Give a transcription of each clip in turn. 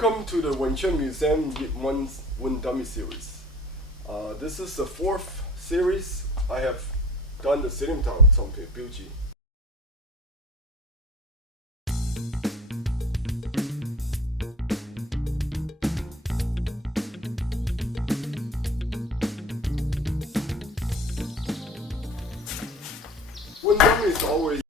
Welcome to the Wenquan Museum One Dummy series. This is the fourth series. I have done the sitting down 照片标记。One dummy is always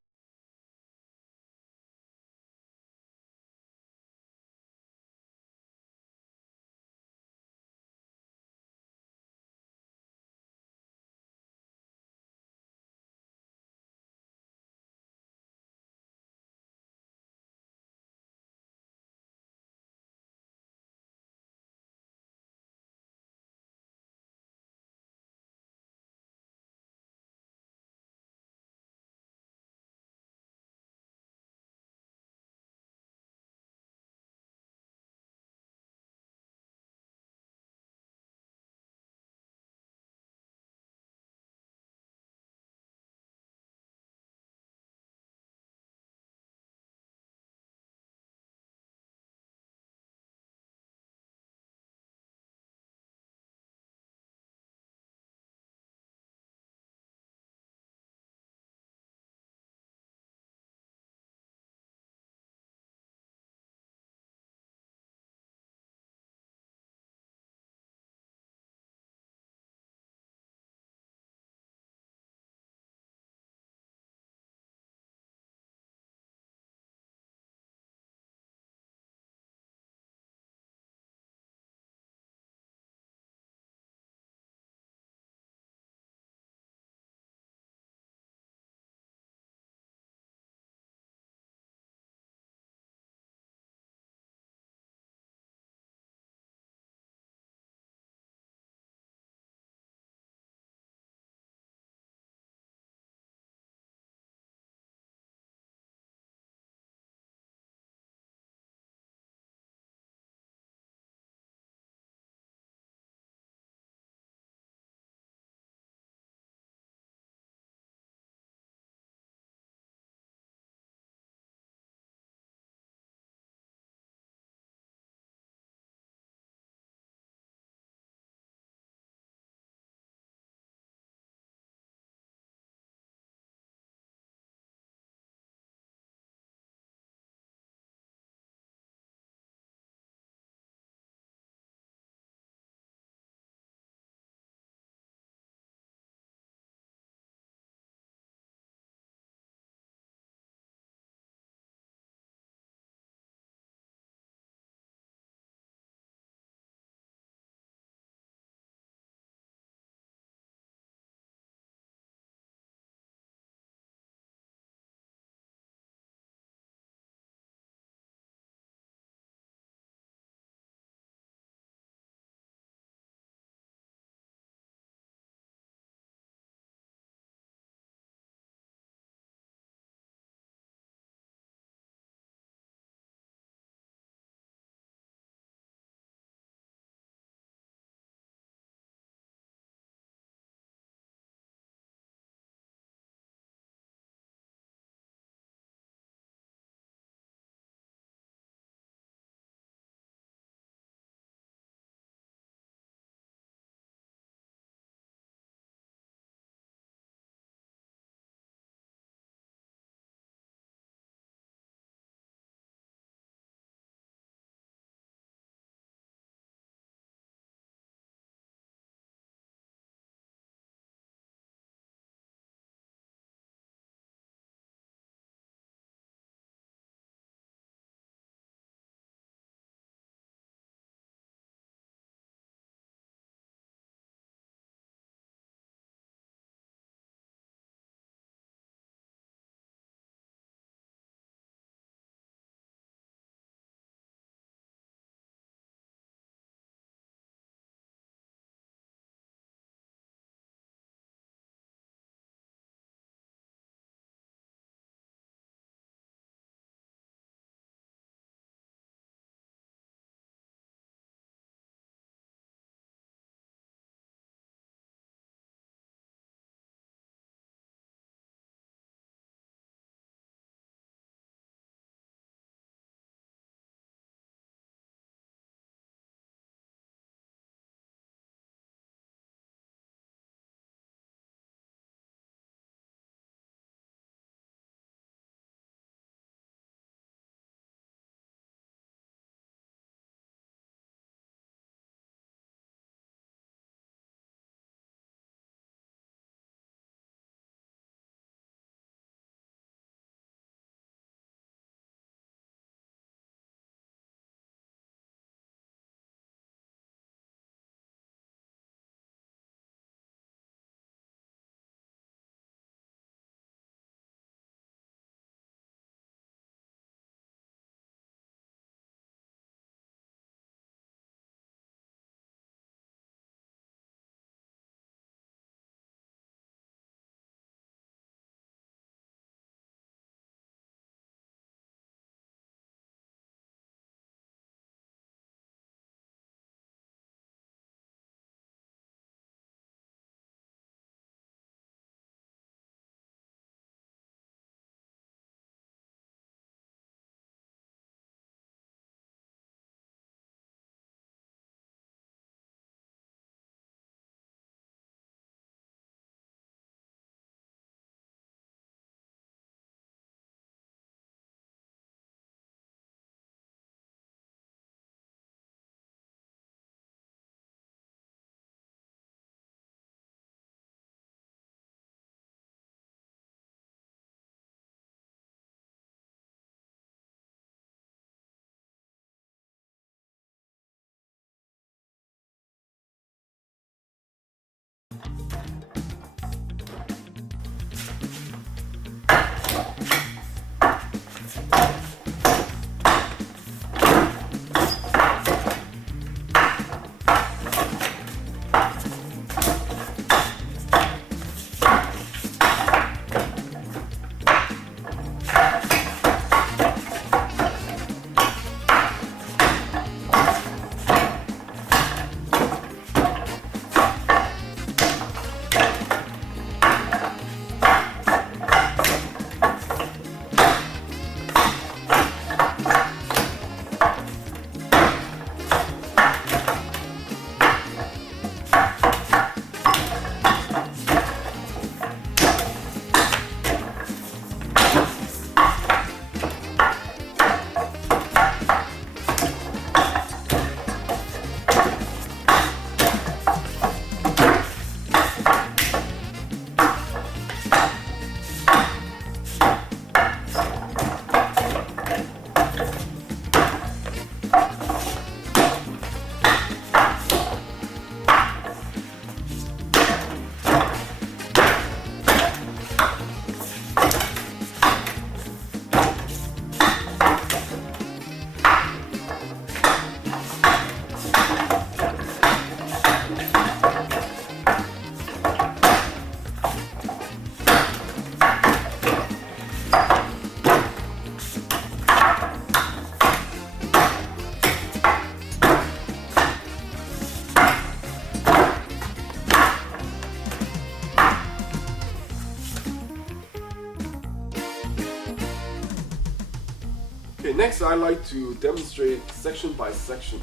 Okay, next I like to demonstrate section by section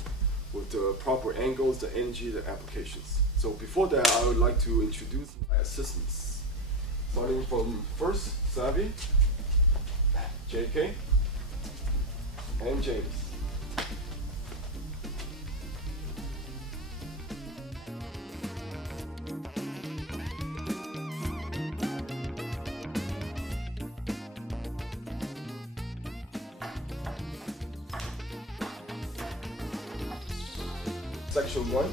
with the proper angles, the energy, the applications. So before that, I would like to introduce my assistants. Starting from first, Savvy, JK, and James. Section 1.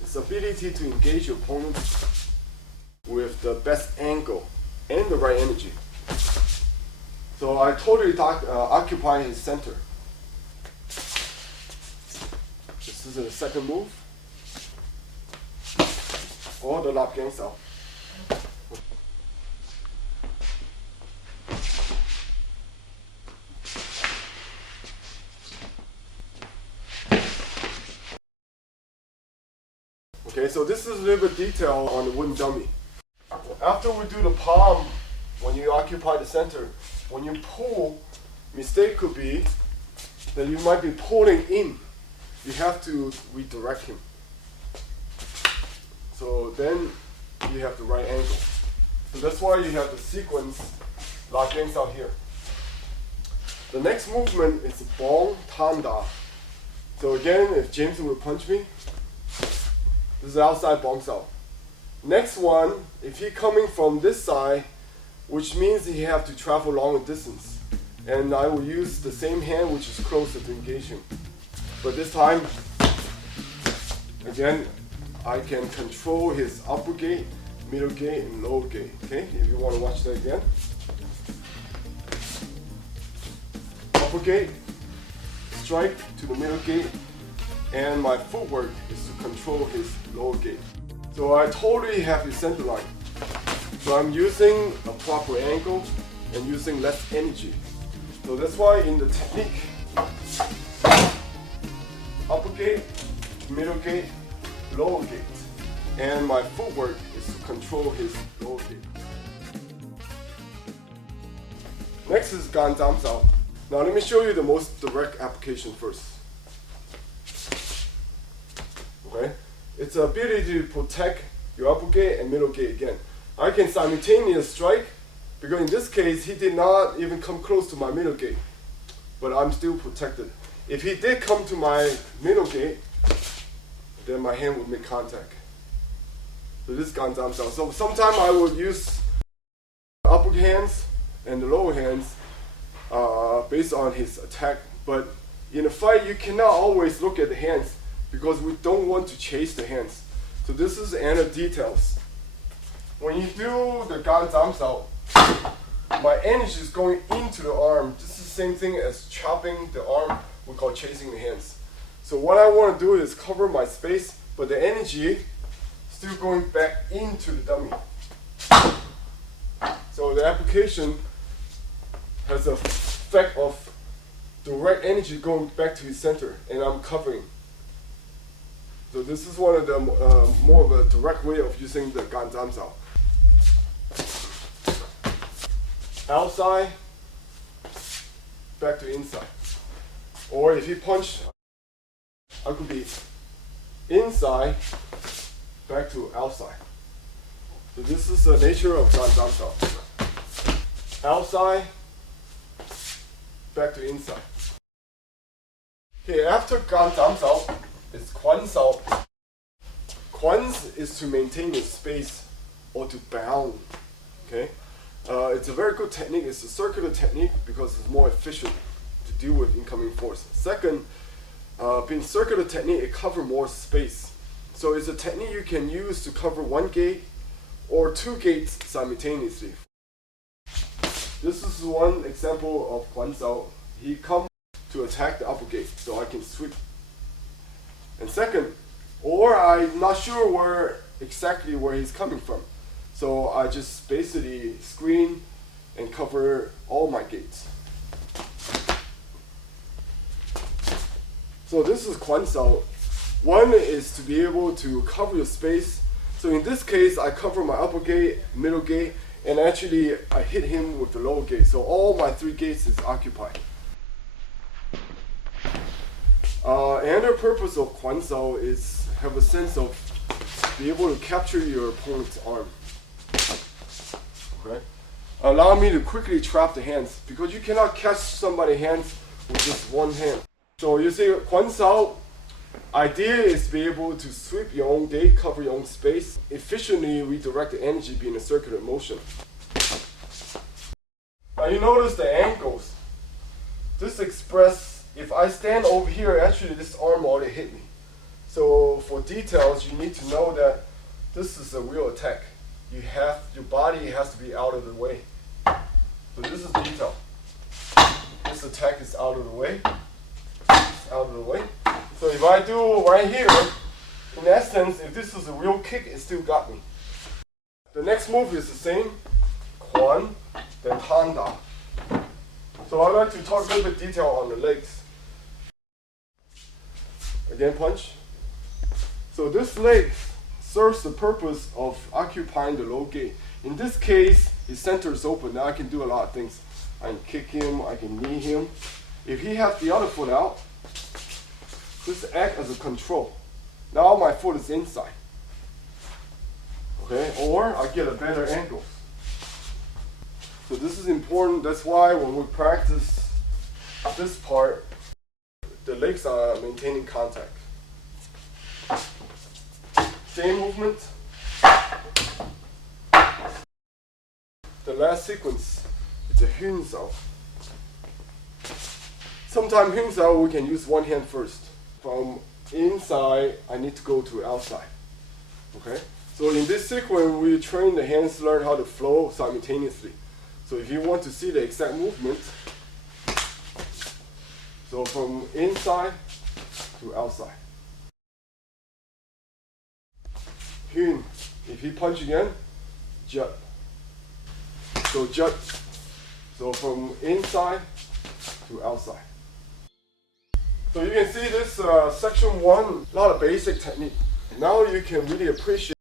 Its ability to engage your opponent with the best angle and the right energy. So I totally occupy his center. This is the second move. Or the lap gang style. Okay, so this is a little bit detail on the wooden dummy. After we do the palm, when you occupy the center, when you pull, mistake could be that you might be pulling in. You have to redirect him. So then you have the right angle. So that's why you have the sequence lock gangs out here. The next movement is bong tanda. So again, if James will punch me, this is outside bong out. Next one, if he coming from this side, which means he have to travel longer distance. And I will use the same hand which is closer to engaging. But this time, again, I can control his upper gate, middle gate, and lower gate. Okay, if you want to watch that again. Upper gate, strike to the middle gate, and my footwork is to control his lower gate. So I totally have his center line. So I'm using a proper angle and using less energy. So that's why in the technique, upper gate, middle gate, lower gate. And my footwork is to control his lower gate. Next is Gan Zam Sao. Now let me show you the most direct application first. Okay, it's the ability to protect your upper gate and middle gate again. I can simultaneously strike because in this case he did not even come close to my middle gate, but I'm still protected. If he did come to my middle gate, then my hand would make contact. So this is ganzamsao. So sometimes I would use the upper hands and the lower hands based on his attack. But in a fight, you cannot always look at the hands because we don't want to chase the hands. So this is the inner details. When you do the ganzamsao, my energy is going into the arm. This is the same thing as chopping the arm. We call chasing the hands. So what I want to do is cover my space, but the energy still going back into the dummy. So the application has an effect of direct energy going back to his center, and I'm covering. So this is one of the more of a direct way of using the ganzamsao. Outside, back to inside. Or if he punched, I could be inside, back to outside. So this is the nature of ganzamsao. Outside, back to inside. Okay, after ganzamsao, it's kwansao. Kwans is to maintain your space or to bound. Okay, it's a very good technique. It's a circular technique because it's more efficient to deal with incoming force. Second, being circular technique, it covers more space. So it's a technique you can use to cover one gate or two gates simultaneously. This is one example of kwansao. He comes to attack the upper gate, so I can sweep. And second, or I'm not sure exactly where he's coming from. So I just basically screen and cover all my gates. So this is kwansao. One is to be able to cover your space. So in this case, I cover my upper gate, middle gate, and actually I hit him with the lower gate. So all my three gates is occupied. Another purpose of kwansao is have a sense of be able to capture your opponent's arm. Okay? Allow me to quickly trap the hands because you cannot catch somebody's hands with just one hand. So you see, kwansao idea is to be able to sweep your own gate, cover your own space, efficiently redirect the energy being a circular motion. Now you notice the angles. This express, if I stand over here, actually this arm already hit me. So for details, you need to know that this is a real attack. Your body has to be out of the way. So this is detail. This attack is out of the way. It's out of the way. So if I do right here, in essence, if this is a real kick, it still got me. The next move is the same. Kwan, then tanda. So I'd like to talk a little bit detail on the legs. Again, punch. So this leg serves the purpose of occupying the low gate. In this case, his center is open. Now I can do a lot of things. I can kick him, I can knee him. If he has the other foot out, this acts as a control. Now my foot is inside. Okay, or I get a better angle. So this is important. That's why when we practice this part, the legs are maintaining contact. Same movement. The last sequence, it's a hyunsao. Sometimes hyunsao we can use one hand first. From inside, I need to go to outside. Okay? So in this sequence, we train the hands to learn how to flow simultaneously. So if you want to see the exact movement, so from inside to outside. Hyun, if he punch again, jut. So jut. So from inside to outside. So you can see this section 1, a lot of basic technique. Now you can really appreciate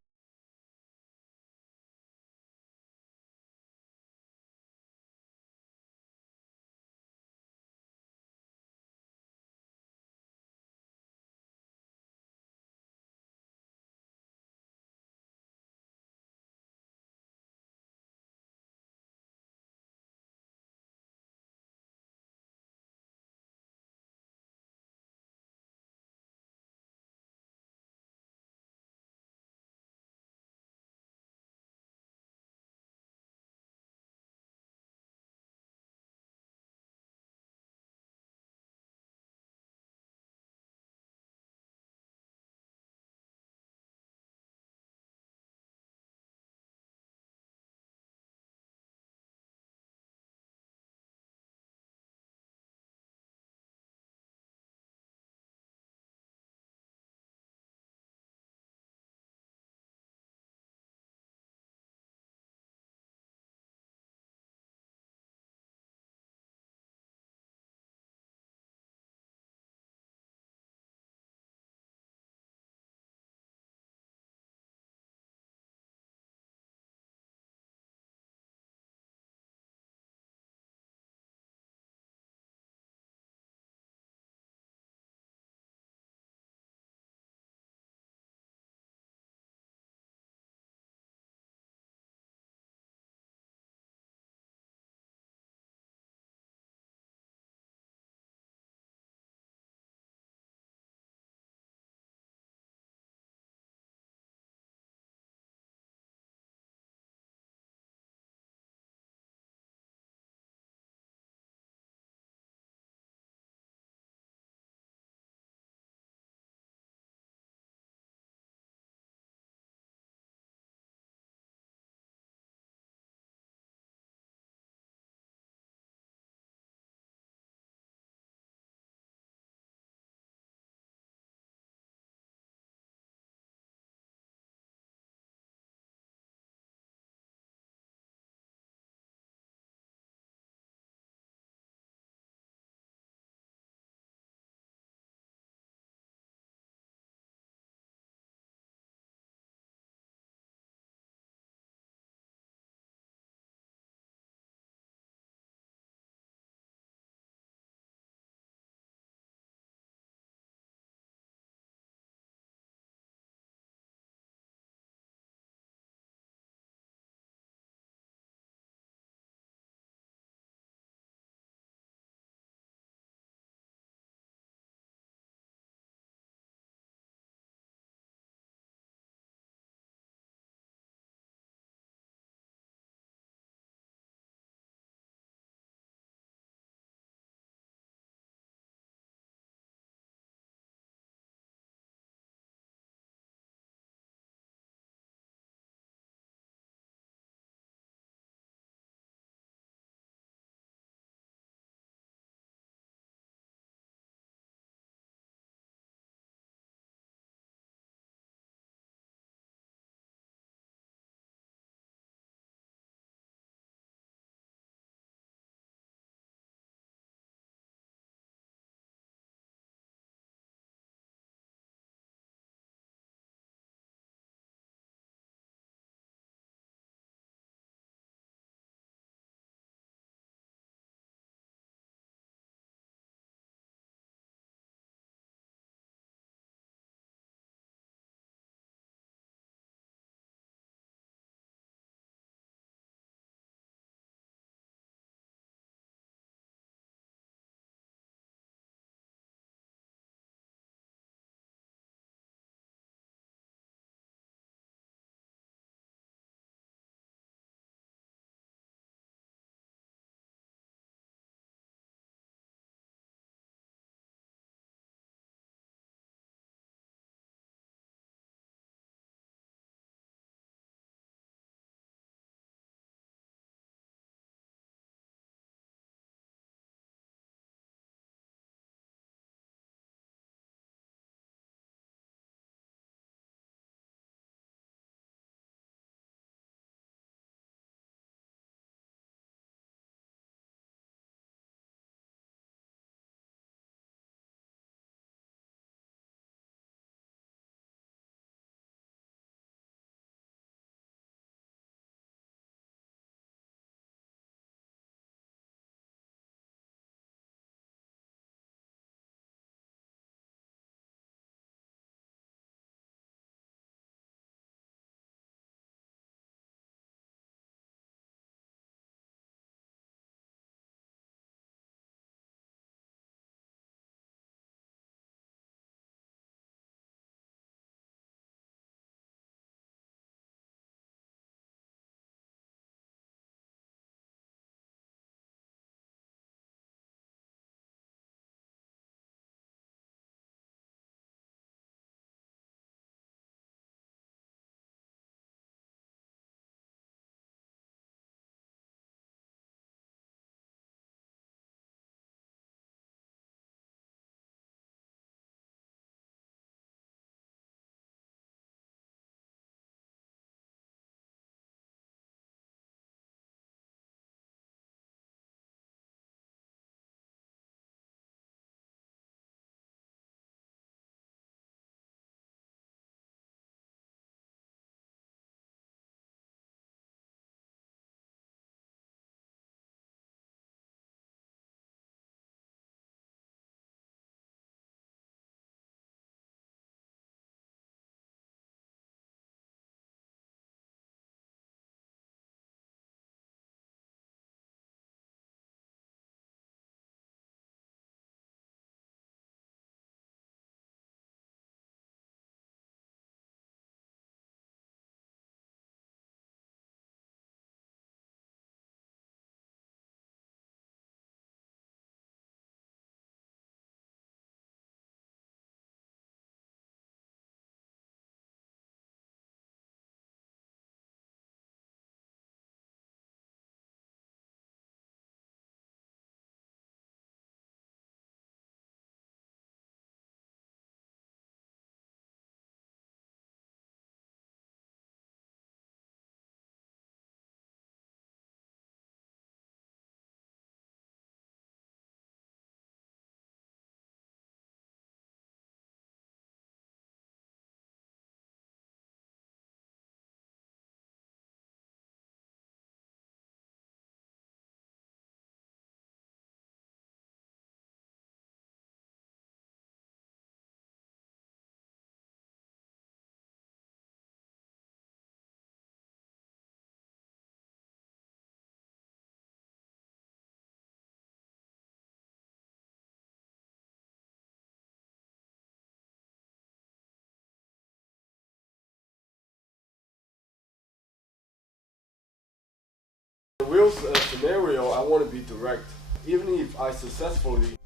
suppose a scenario I want to be direct. Even if I successfully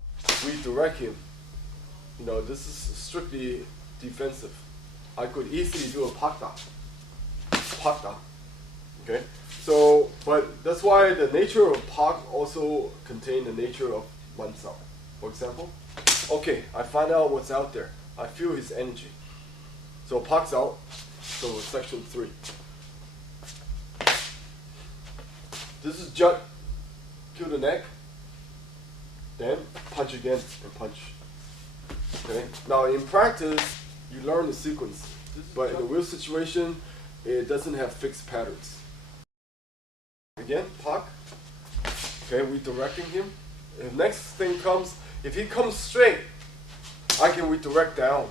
redirect him, you know, this is strictly defensive. I could easily do a pakda. Okay? So, but that's why the nature of pak also contains the nature of oneself. For example, okay, I find out what's out there. I feel his energy. So pak's out. So section 3. This is jut, kill the neck, then punch again and punch. Okay. Now in practice, you learn the sequence, but in the real situation, it doesn't have fixed patterns. Again, pak. Okay, redirecting him. The next thing comes, if he comes straight, I can redirect down.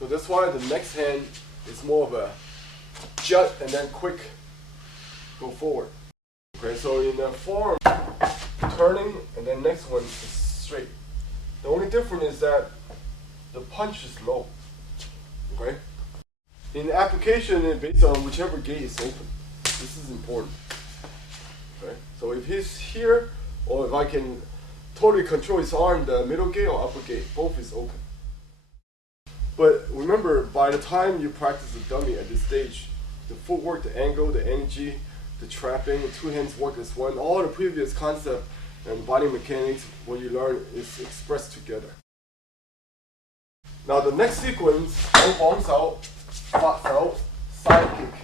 So that's why the next hand is more of a jut and then quick go forward. Okay, so in the form, turning and then next one is straight. The only difference is that the punch is low. Okay? In the application, it's based on whichever gate is open. This is important. Okay? So if he's here, or if I can totally control his arm, the middle gate or upper gate, both is open. But remember, by the time you practice the dummy at this stage, the footwork, the angle, the energy, the trapping, the two hands work as one, all the previous concept and body mechanics, what you learn is expressed together. Now the next sequence, bounce out, fat out, side kick.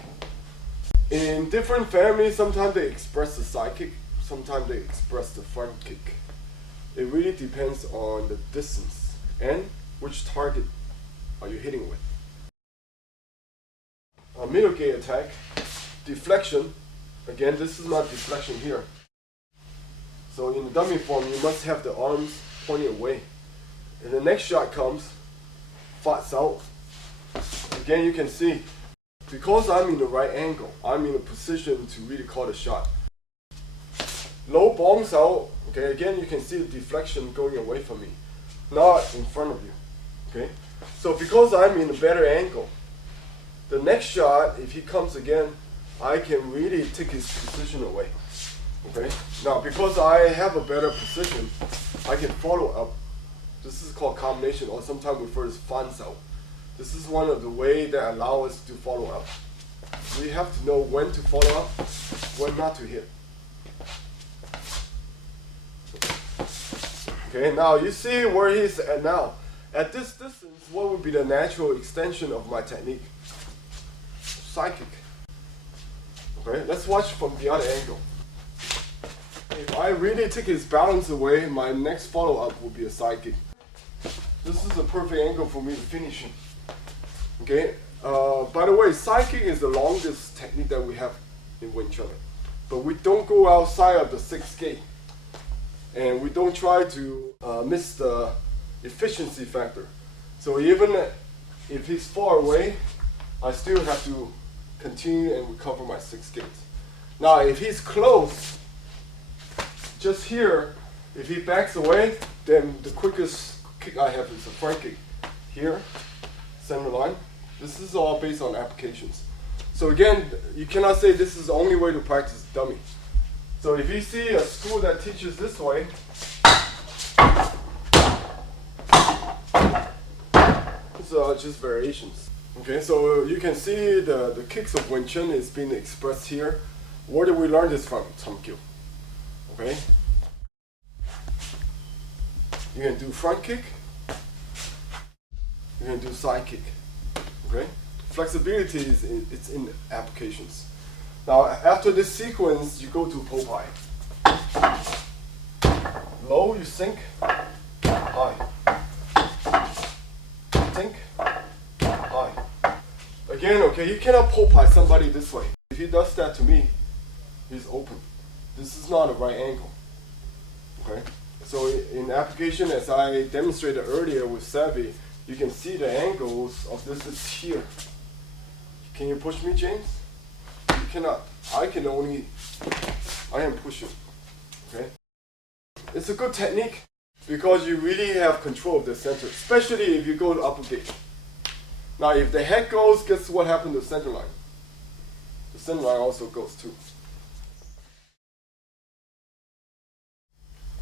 In different families, sometimes they express the side kick, sometimes they express the front kick. It really depends on the distance and which target are you hitting with. A middle gate attack, deflection. Again, this is not deflection here. So in the dummy form, you must have the arms pointing away. And the next shot comes, fats out. Again, you can see, because I'm in the right angle, I'm in a position to really call the shot. Low bombs out, okay, again you can see the deflection going away from me, not in front of you, okay? So because I'm in a better angle, the next shot, if he comes again, I can really take his position away, okay? Now because I have a better position, I can follow up. This is called combination, or sometimes referred as fans out. This is one of the ways that allow us to follow up. We have to know when to follow up, when not to hit. Okay, now you see where he's at now. At this distance, what would be the natural extension of my technique? Side kick. Okay, let's watch from the other angle. If I really take his balance away, my next follow-up will be a side kick. This is a perfect angle for me to finish him. Okay, by the way, side kick is the longest technique that we have in Wing Chun. But we don't go outside of the 6th gate. And we don't try to miss the efficiency factor. So even if he's far away, I still have to continue and recover my 6th gate. Now if he's close, just here, if he backs away, then the quickest kick I have is a front kick. Here, center line. This is all based on applications. So again, you cannot say this is the only way to practice dummy. So if you see a school that teaches this way, these are just variations. Okay, so you can see the kicks of Wing Chun is being expressed here. Where did we learn this from? Tsun. Okay? You can do front kick. You can do side kick. Okay? Flexibility is it's in applications. Now after this sequence, you go to Popeye. Low, you sink. High. Sink. High. Again, okay, you cannot Popeye somebody this way. If he does that to me, he's open. This is not a right angle. Okay? So in application, as I demonstrated earlier with Savvy, you can see the angles of this is here. Can you push me, James? You cannot. I am pushing. Okay? It's a good technique because you really have control of the center, especially if you go to upper gate. Now if the head goes, guess what happened to the center line? The center line also goes too.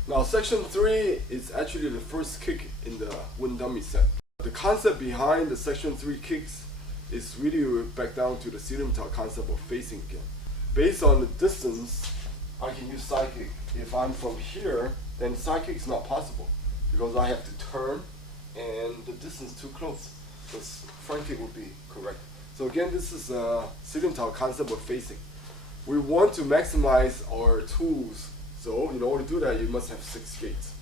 Now section 3 is actually the first kick in the wind dummy set. The concept behind the section 3 kicks is really back down to the ceiling top concept of facing again. Based on the distance, I can use side kick. If I'm from here, then side kick is not possible because I have to turn and the distance too close. So front kick would be correct. So again, this is a ceiling top concept of facing. We want to maximize our tools. So in order to do that, you must have 6 gates.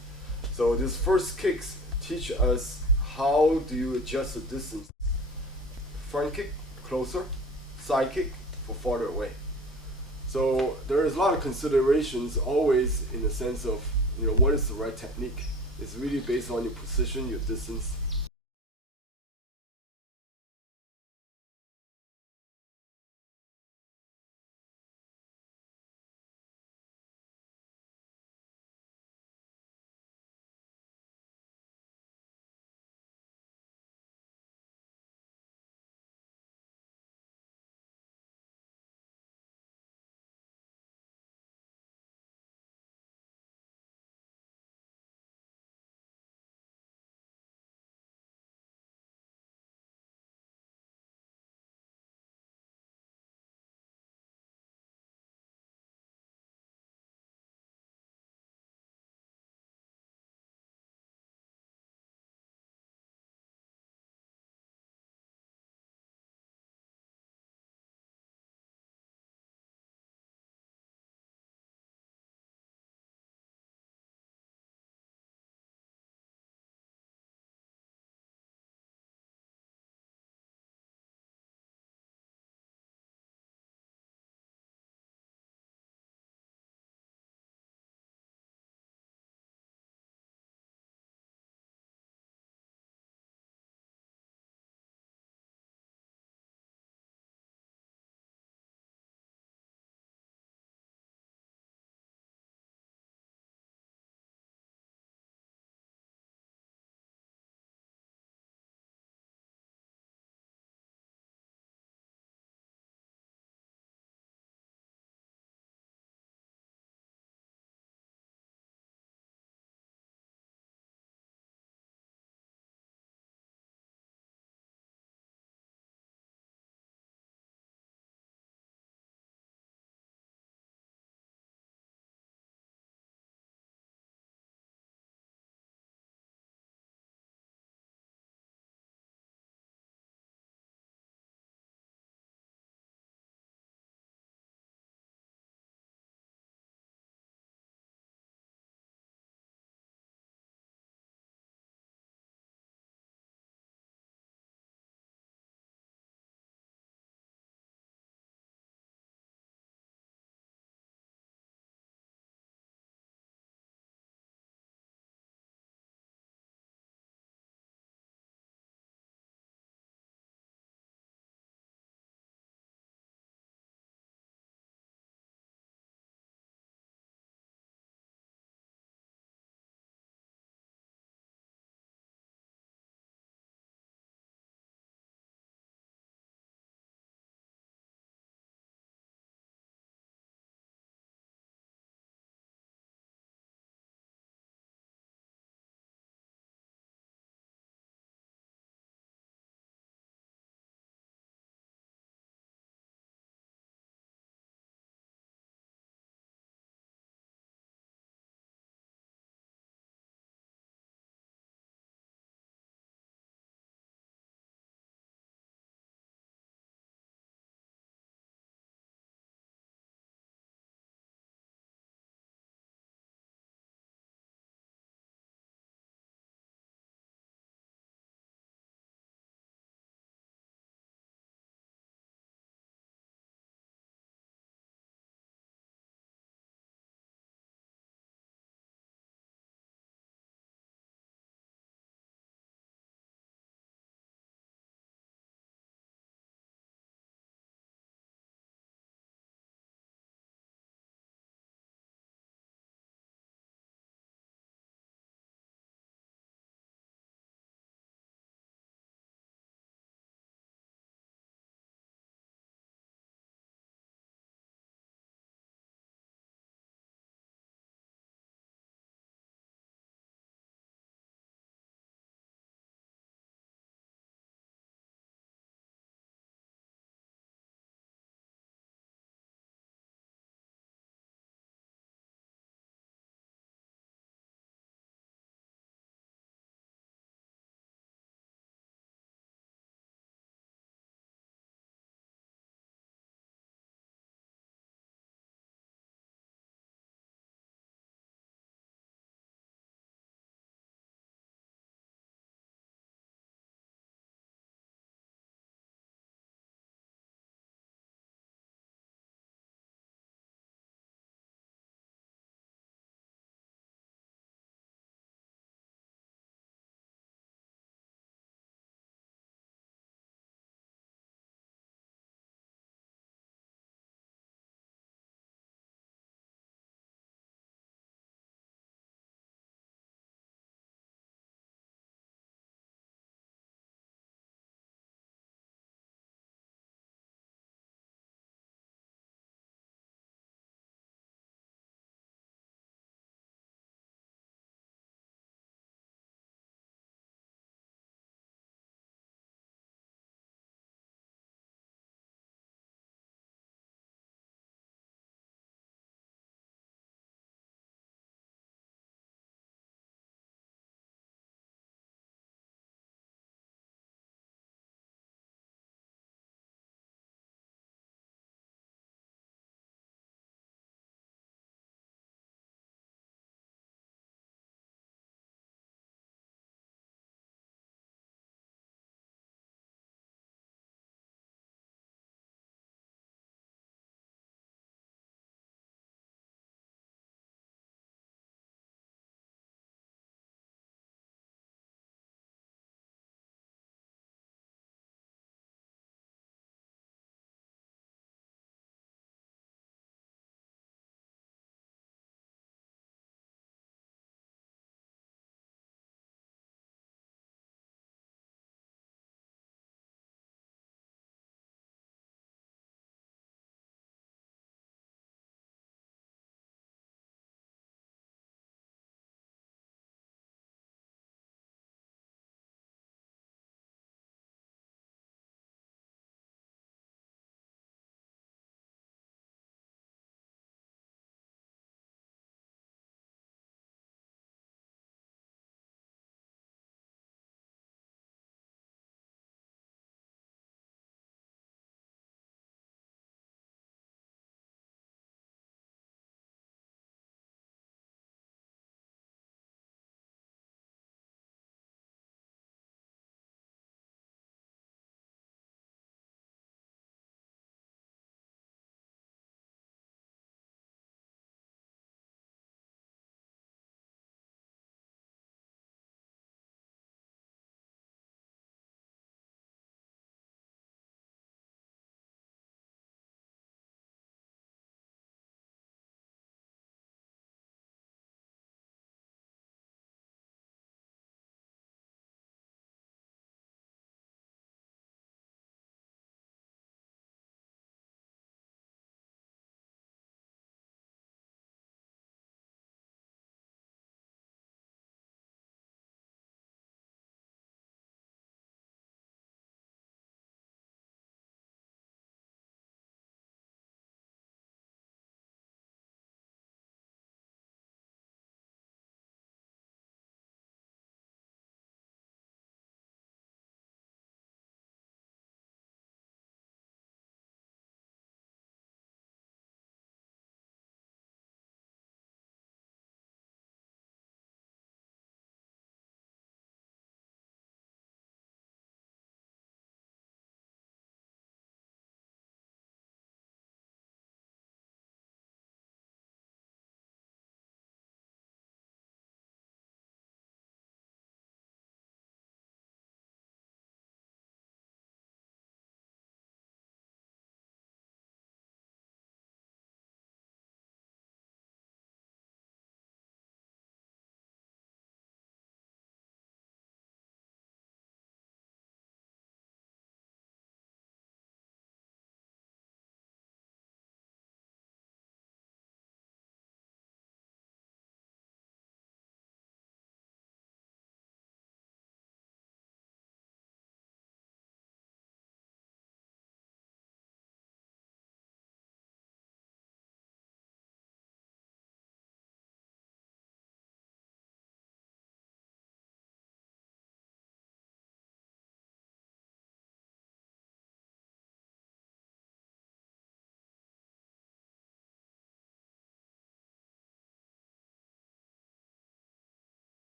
So these first kicks teach us how do you adjust the distance. Front kick, closer. Side kick, for farther away. So there is a lot of considerations always in the sense of, what is the right technique. It's really based on your position, your distance,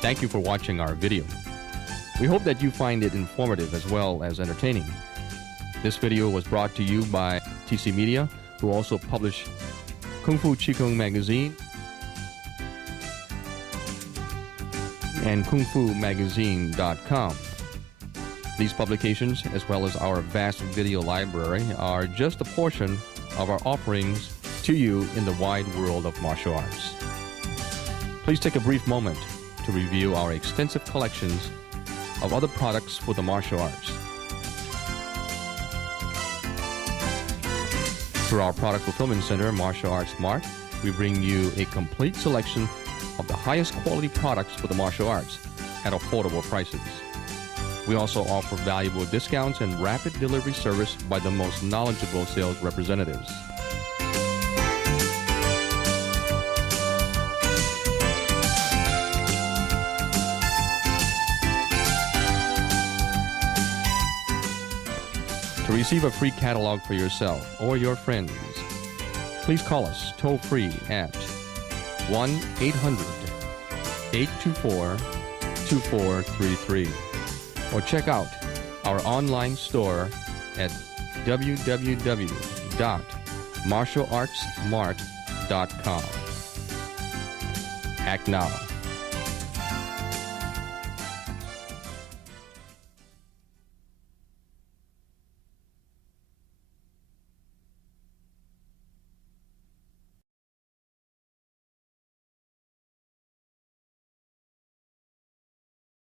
Thank you for watching our video. We hope that you find it informative as well as entertaining. This video was brought to you by TC Media, who also publish Kung Fu Qigong magazine and kungfumagazine.com. These publications, as well as our vast video library, are just a portion of our offerings to you in the wide world of martial arts. Please take a brief moment to review our extensive collections of other products for the martial arts. Through our product fulfillment center, Martial Arts Mart, we bring you a complete selection of the highest quality products for the martial arts at affordable prices. We also offer valuable discounts and rapid delivery service by the most knowledgeable sales representatives. To receive a free catalog for yourself or your friends, please call us toll-free at 1-800-824-2433 or check out our online store at www.martialartsmart.com. Act now.